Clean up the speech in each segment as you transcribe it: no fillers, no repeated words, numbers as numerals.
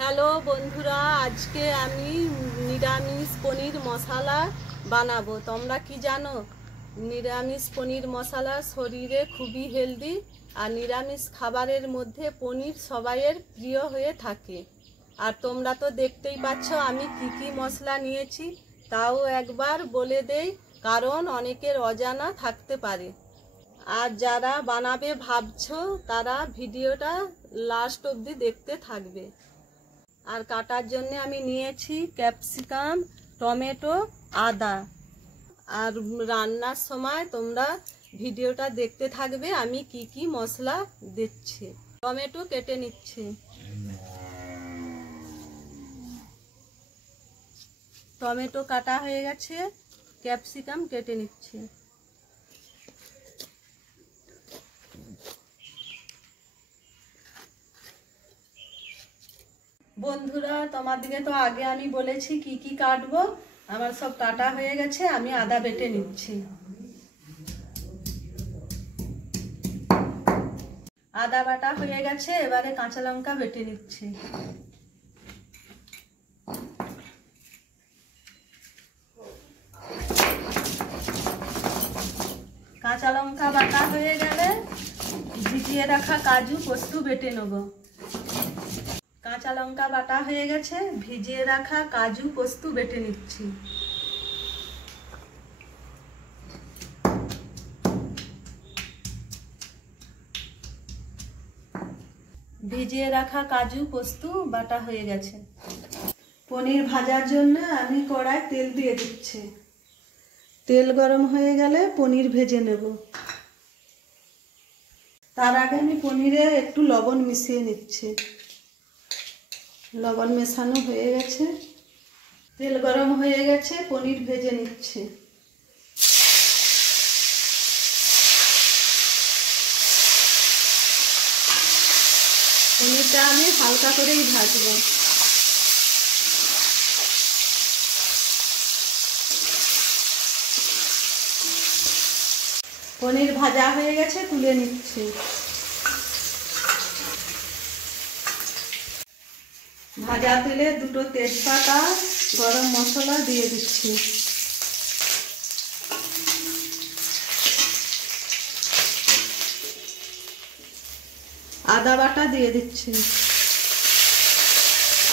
Hello বন্ধুরা, আজকে আমি নিরামিষ পনির মশলা বানাবো। তোমরা কি জানো নিরামিষ পনির মশলা শরীরে খুবই হেলদি, আর নিরামিষ খাবারের মধ্যে পনির সবাইয়ের প্রিয় হয়ে থাকে। আর তোমরা তো দেখতেই পাচ্ছ আমি কি কি মশলা নিয়েছি, তাও একবার বলে দেই, কারণ অনেকের অজানা থাকতে পারে। আর যারা বানাবে ভাবছো তারা ভিডিওটা লাস্ট অবধি দেখতে থাকবে। আর কাটার জন্য আমি নিয়েছি ক্যাপসিকাম, টমেটো, আদা। আর রান্নার সময় তোমরা ভিডিওটা দেখতে থাকবে আমি কি কি মশলা দিচ্ছি। টমেটো কেটে নিচ্ছি, টমেটো কাটা হয়ে গেছে, ক্যাপসিকাম কেটে নিচ্ছি। বন্ধুরা, তোমাদেরকে তো আগে আমি বলেছি কি কি কাটবো, আমার সব কাটা হয়ে গেছে। আমি আদা বেটে নিচ্ছি, আদা বাটা হয়ে গেছে। এবারে কাঁচা লঙ্কা বেটে নিচ্ছি, কাঁচা লঙ্কা বাটা হয়ে গেলে ভিজিয়ে রাখা কাজু পোস্ত বেটে নেব। কাঁচা লঙ্কা বাটা হয়ে গেছে, ভিজিয়ে রাখা কাজু পোস্ত বেটে নিচ্ছি। ভিজিয়ে রাখা কাজু পোস্ত বাটা হয়ে গেছে। পনির ভাজার জন্য আমি কড়ায় তেল দিয়ে দিচ্ছি। তেল গরম হয়ে গেলে পনির ভেজে নেব। তার আগে আমি পনিরে একটু লবণ মিশিয়ে নিচ্ছি। লবণ মেশানো হয়ে গেছে, তেল গরম হয়ে গেছে, পনির ভেজে নিচ্ছি। পনিরটা আমি হালকা করেই ভাজবো। পনির ভাজা হয়ে গেছে, তুলে নিচ্ছি। ভাজা তেলে দুটো তেজপাতা, গরম মশলা দিয়ে দিচ্ছি। আদা বাটা দিয়ে দিচ্ছি।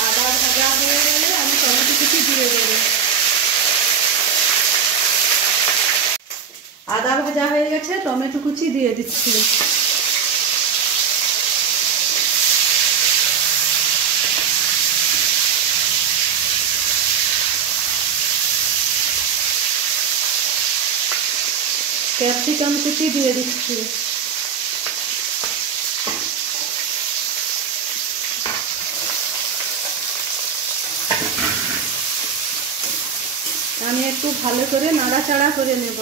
আদা ভাজা হয়ে গেলে আমি টমেটো কুচি দিয়ে দেবো। আদা ভাজা হয়ে গেছে, টমেটো কুচি দিয়ে দিচ্ছি। ক্যাপসিকাম কুচি দিয়ে দিচ্ছি। আমি একটু ভালো করে নাড়াচাড়া করে নেব।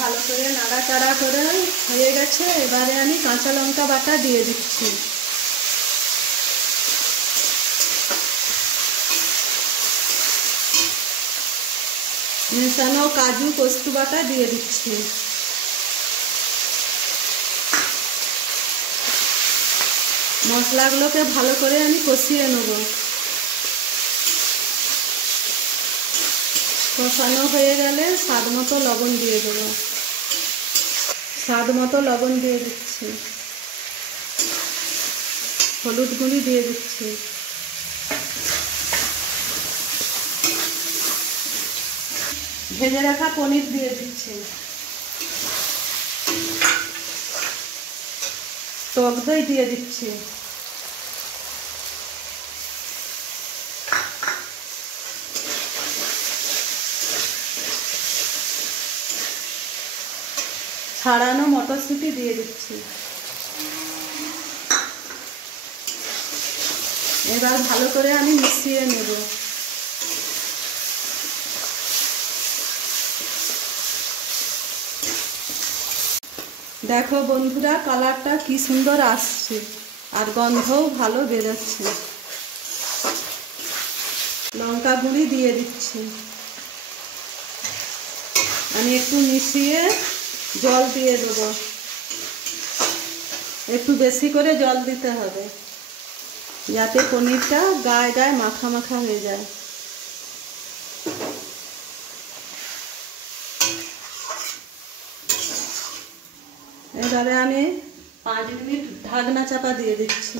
ভালো করে নাড়াচাড়া করে হয়ে গেছে, এবারে আমি কাঁচা লঙ্কা বাটা দিয়ে দিচ্ছি। মেশানো কাজু পোস্ত বাটা দিয়ে দিচ্ছি। মশলাগুলোকে ভালো করে আমি কষিয়ে নেব। কষানো হয়ে গেলে স্বাদ মতো লবণ দিয়ে দেবো। স্বাদ মতো লবণ দিয়ে দিচ্ছি। হলুদ গুঁড়ি দিয়ে দিচ্ছি। ভেজে রাখা পনির দিয়ে দিচ্ছি। টক দই দিয়ে দিচ্ছি। ছাড়ানো মটরশুঁটি দিয়ে দিচ্ছি। এবার ভালো করে আমি মিশিয়ে নেব। দেখো বন্ধুরা, কালারটা কি সুন্দর আসছে, আর গন্ধও ভালো বেরোচ্ছে। লঙ্কা গুঁড়ি দিয়ে দিচ্ছি। আমি একটু মিশিয়ে জল দিয়ে দেবো। একটু বেশি করে জল দিতে হবে যাতে পনিরটা গায়ে গায়ে মাখা মাখা হয়ে যায়। এবারে আমি 5 মিনিট ঢাকনা চাপা দিয়ে দিচ্ছি।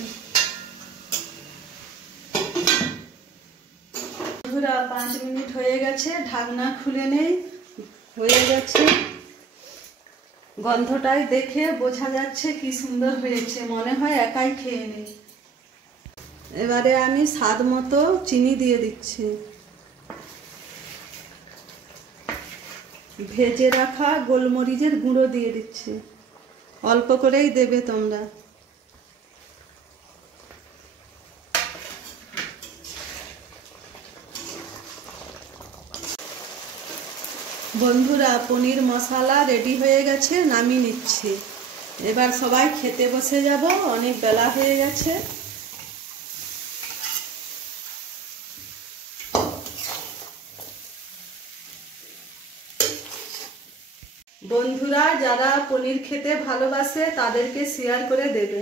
বন্ধুরা 5 মিনিট হয়ে গেছে, ঢাকনা খুলে নেই, হয়ে গেছে। গন্ধটাই দেখে বোঝা যাচ্ছে কি সুন্দর হয়েছে, মনে হয় একাই খেয়ে নেই। এবারে আমি স্বাদ মতো চিনি দিয়ে দিচ্ছি। ভেজে রাখা গোলমরিচের গুঁড়ো দিয়ে দিচ্ছি, অল্প করেই দেবে তোমরা। বন্ধুরা পনির মশলা রেডি হয়ে গেছে, নামিয়ে নিচ্ছি। এবার সবাই খেতে বসে যাব, অনেক বেলা হয়ে গেছে। বন্ধুরা যারা পনির খেতে ভালোবাসে তাদেরকে শেয়ার করে দেবে।